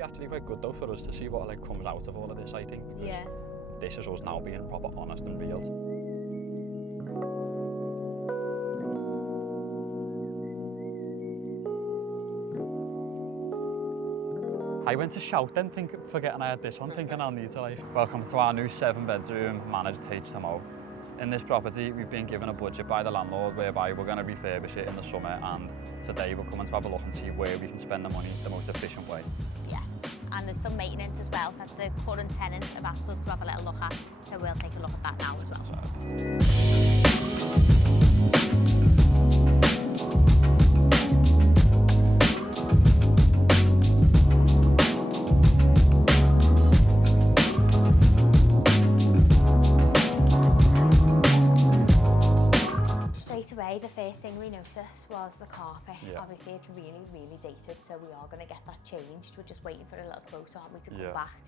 be actually quite good though for us to see what like comes out of all of this, I think. Yeah. This is us now being proper honest and real. I went to shout then, forgetting I had this one, thinking I'll need to like... Welcome to our new 7-bedroom managed HMO. In this property, we've been given a budget by the landlord whereby we're going to refurbish it in the summer, and today we're coming to have a look and see where we can spend the money the most efficient way. Yeah, and there's some maintenance as well that the current tenants have asked us to have a little look at, so we'll take a look at that now as well. The first thing we noticed was the carpet. Yeah. Obviously it's really, really dated, so we are going to get that changed. We're just waiting for a little quote, aren't we, to come back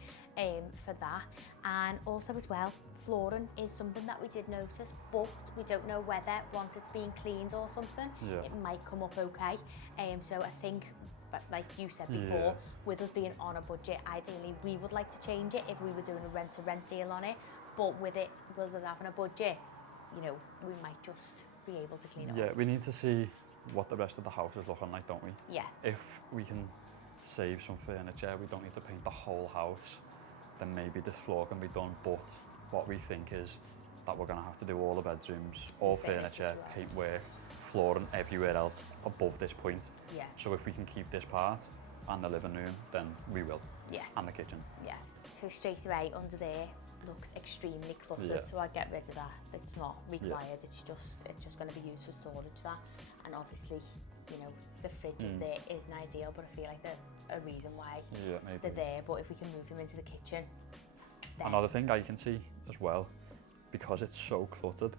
for that. And also as well, flooring is something that we did notice, but we don't know whether once it's being cleaned or something, it might come up okay. So I think, but like you said before, with us being on a budget, ideally we would like to change it if we were doing a rent-to-rent deal on it, but with it, because of having a budget, you know, we might just be able to clean it up. Yeah, we need to see what the rest of the house is looking like, don't we? Yeah. If we can save some furniture, we don't need to paint the whole house, then maybe this floor can be done, but what we think is that we're going to have to do all the bedrooms, all furniture, paintwork, flooring, everywhere else above this point. Yeah. So if we can keep this part and the living room, then we will. Yeah. And the kitchen. Yeah. So straight away under there looks extremely cluttered, so I get rid of that. It's not required. It's just going to be used for storage. That, and obviously, you know, the fridges there isn't ideal, but I feel like they're a reason why they're there. But if we can move them into the kitchen, then... Another thing I can see as well, because it's so cluttered,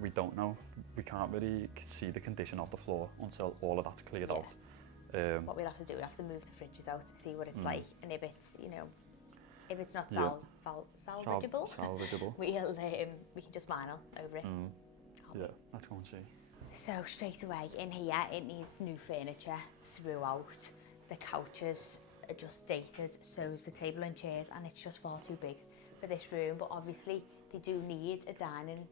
we don't know. We can't really see the condition of the floor until all of that's cleared out. What we'll have to do, we'll have to move the fridges out to see what it's like, and if it's, you know, if it's not salvageable, we can just vinyl over it. Yeah, let's go and see. So straight away in here, it needs new furniture throughout. The couches are just dated, so is the table and chairs, and it's just far too big for this room. But obviously they do need a dining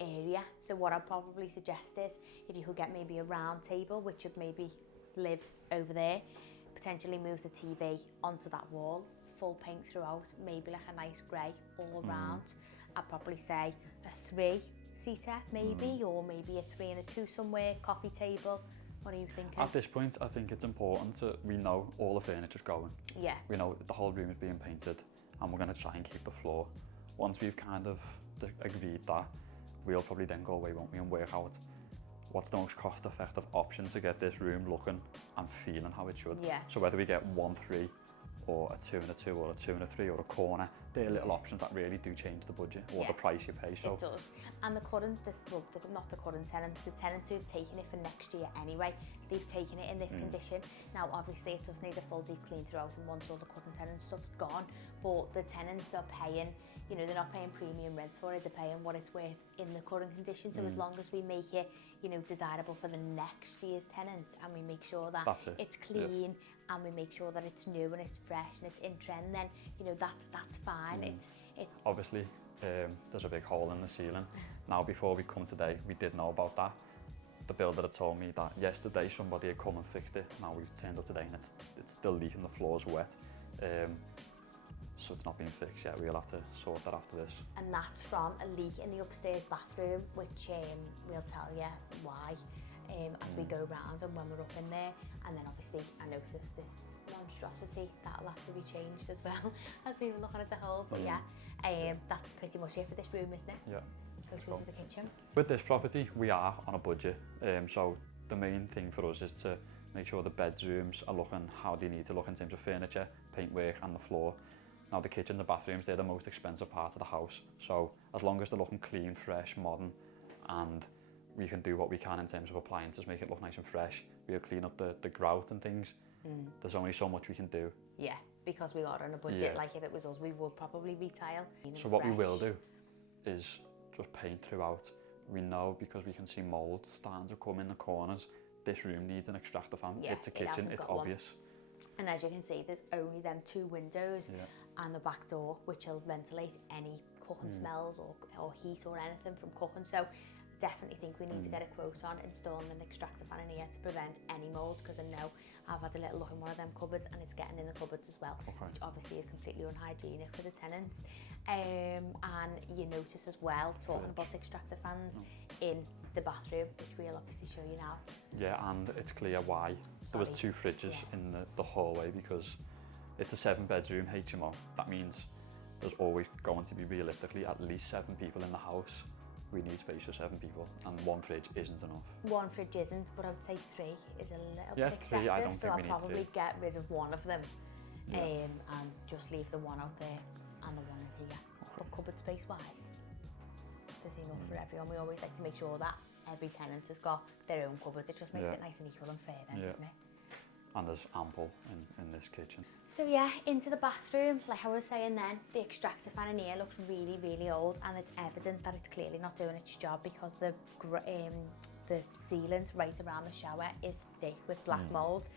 area. So what I'd probably suggest is if you could get maybe a round table, which would maybe live over there, potentially move the TV onto that wall, full paint throughout, maybe like a nice grey all round. I'd probably say a 3-seater maybe, or maybe a 3 and a 2 somewhere, coffee table. What are you thinking? At this point, I think it's important we know all the furniture's going. Yeah. We know the whole room is being painted, and we're going to try and keep the floor. Once we've kind of agreed that, we'll probably then go away, won't we, and work out what's the most cost-effective option to get this room looking and feeling how it should. Yeah. So whether we get 1-3, or a 2 and a 2, or a 2 and a 3, or a corner, they're little options that really do change the budget or the price you pay. So it does. And the current, not the current tenants, the tenants who've taken it for next year anyway, they've taken it in this condition. Now obviously it does need a full deep clean throughout, and once all the current tenant stuff's gone, but the tenants are paying, you know, they're not paying premium rent for it, they're paying what it's worth in the current condition. So as long as we make it, you know, desirable for the next year's tenants, and we make sure that it's clean, and we make sure that it's new and it's fresh and it's in trend, then, you know, that's fine. It's obviously there's a big hole in the ceiling. Now before we come today, we did know about that. The builder had told me that yesterday somebody had come and fixed it. Now we've turned up today and it's still leaking, the floor's wet. So it's not being fixed yet. We'll have to sort that after this. And that's from a leak in the upstairs bathroom, which we'll tell you why as we go round and when we're up in there. And then obviously I noticed this monstrosity that'll have to be changed as well as we were looking at the whole. But that's pretty much it for this room, isn't it? Yeah. Go through to the kitchen. With this property, we are on a budget. So the main thing for us is to make sure the bedrooms are looking how they need to look in terms of furniture, paintwork and the floor. Now the kitchen, the bathrooms, they're the most expensive part of the house. So as long as they're looking clean, fresh, modern, and we can do what we can in terms of appliances, make it look nice and fresh, we'll clean up the grout and things. There's only so much we can do. Yeah, because we are on a budget. Like if it was us, we would probably retile. So what we will do is just paint throughout. We know, because we can see mould starting to come in the corners, this room needs an extractor fan. It's a kitchen, it's obvious. And as you can see, there's only them 2 windows and the back door, which will ventilate any cooking smells or heat or anything from cooking. So definitely think we need to get a quote on installing an extractor fan in here to prevent any mould, because I know I've had a little look in one of them cupboards and it's getting in the cupboards as well, which obviously is completely unhygienic for the tenants. And you notice as well, talking about extractor fans in the bathroom, which we'll obviously show you now. Yeah, and it's clear why there was 2 fridges in the hallway, because it's a 7-bedroom HMO. That means there's always going to be realistically at least 7 people in the house. We need space for 7 people, and 1 fridge isn't enough. 1 fridge isn't, but I would say 3 is a little bit excessive. 3, I don't so think I'll we need probably 3. get rid of 1 of them, and just leave the 1 out there and the 1 in here. But cupboard space wise, there's enough for everyone. We always like to make sure that every tenant has got their own cupboard. It just makes it nice and equal and fair then, doesn't it? And there's ample in this kitchen. So yeah, into the bathroom, like I was saying then, the extractor fan in here looks really, really old, and it's evident that it's clearly not doing its job, because the sealant right around the shower is thick with black mould.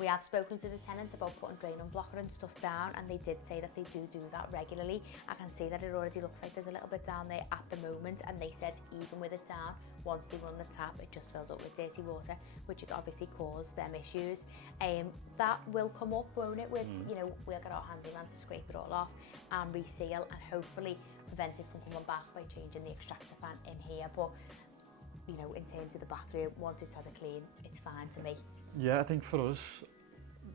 We have spoken to the tenants about putting drain unblocker and stuff down, and they did say that they do that regularly. I can see that it already looks like there's a little bit down there at the moment, and they said even with it down, once they run the tap, it just fills up with dirty water, which has obviously caused them issues. That will come up, won't it, with, you know, we'll get our handyman to scrape it all off and reseal, and hopefully prevent it from coming back by changing the extractor fan in here. But, you know, in terms of the bathroom, once it's had a clean, it's fine to me. Yeah, I think for us,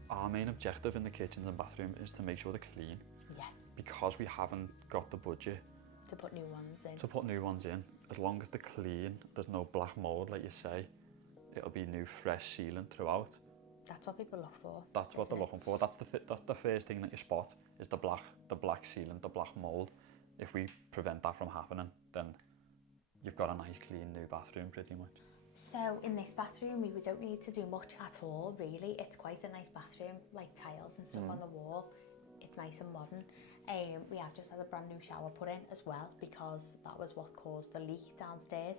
our main objective in the kitchens and bathroom is to make sure they're clean. Yeah. Because we haven't got the budget to put new ones in. As long as they're clean, there's no black mould, like you say, it'll be new, fresh sealant throughout. That's what people look for. That's what they're looking for. That's the first thing that you spot, is the black sealant, the black mould. If we prevent that from happening, then you've got a nice, clean, new bathroom, pretty much. So in this bathroom, we don't need to do much at all, really. It's quite a nice bathroom, like tiles and stuff on the wall. It's nice and modern. We have just had a brand new shower put in as well, because that was what caused the leak downstairs.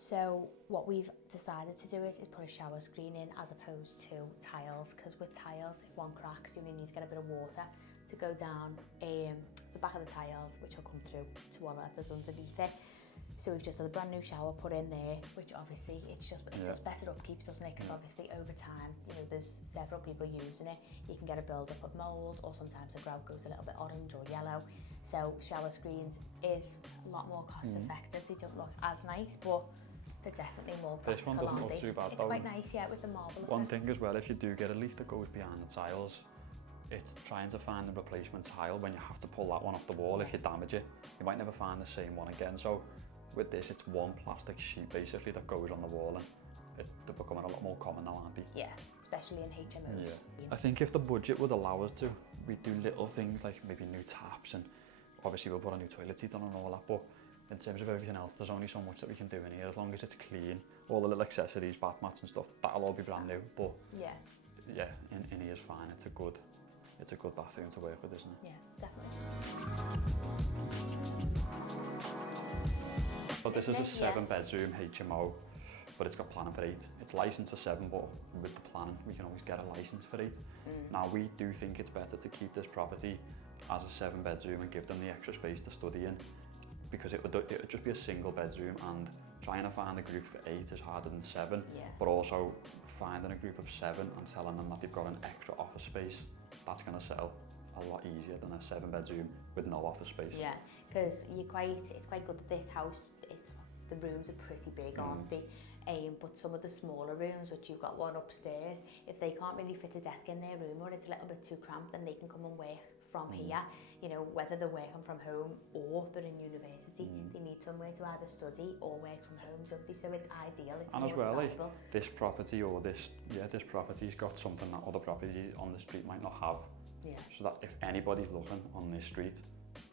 So what we've decided to do is put a shower screen in as opposed to tiles, because with tiles, if one cracks, you only need to get a bit of water to go down the back of the tiles, which will come through to whatever's underneath it. So we've just had a brand new shower put in there, which obviously it's just better upkeep, doesn't it? Because obviously over time, you know, there's several people using it. You can get a build-up of mould, or sometimes the grout goes a little bit orange or yellow. So shower screens is a lot more cost effective. They don't look as nice, but they're definitely more practical. This one doesn't look too bad though. It's quite nice, yeah, with the marble. One thing as well, if you do get a leak that goes behind the tiles, it's trying to find the replacement tile when you have to pull that one off the wall. If you damage it, you might never find the same one again. So with this, it's one plastic sheet basically that goes on the wall, and they're becoming a lot more common now, aren't they? Yeah, especially in HMOs. Yeah. I think if the budget would allow us to, we'd do little things like maybe new taps, and obviously we'll put a new toilet seat on and all that, but in terms of everything else, there's only so much that we can do in here. As long as it's clean, all the little accessories, bath mats and stuff, that'll all be brand new. But yeah, in here's fine. It's a good bathroom to work with, isn't it? Yeah, definitely. So this is a 7-bedroom HMO, but it's got planning for 8. It's licensed for 7, but with the planning, we can always get a license for 8. Now, we do think it's better to keep this property as a 7-bedroom and give them the extra space to study in, because it would just be a single bedroom, and trying to find a group for 8 is harder than 7, but also finding a group of 7 and telling them that they've got an extra office space, that's going to sell a lot easier than a 7-bedroom with no office space. Yeah, because it's quite good that this house, the rooms are pretty big, aren't they? But some of the smaller rooms, which you've got one upstairs, if they can't really fit a desk in their room, or it's a little bit too cramped, then they can come and work from here. You know, whether they're working from home or they're in university, they need somewhere to either study or work from home, don't they? So it's ideal. It's and more as well, like, desirable. this property's got something that other properties on the street might not have. Yeah. So that if anybody's looking on this street,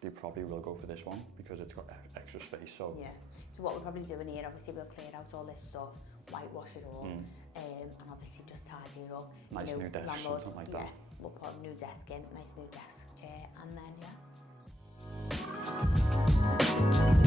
they probably will go for this one because it's got extra space. So yeah. So what we're probably doing here, obviously we'll clear out all this stuff, whitewash it all, and obviously just tidy it up. Nice new desk, landlord, something like that. Yeah, we'll put a new desk in, nice new desk chair, and then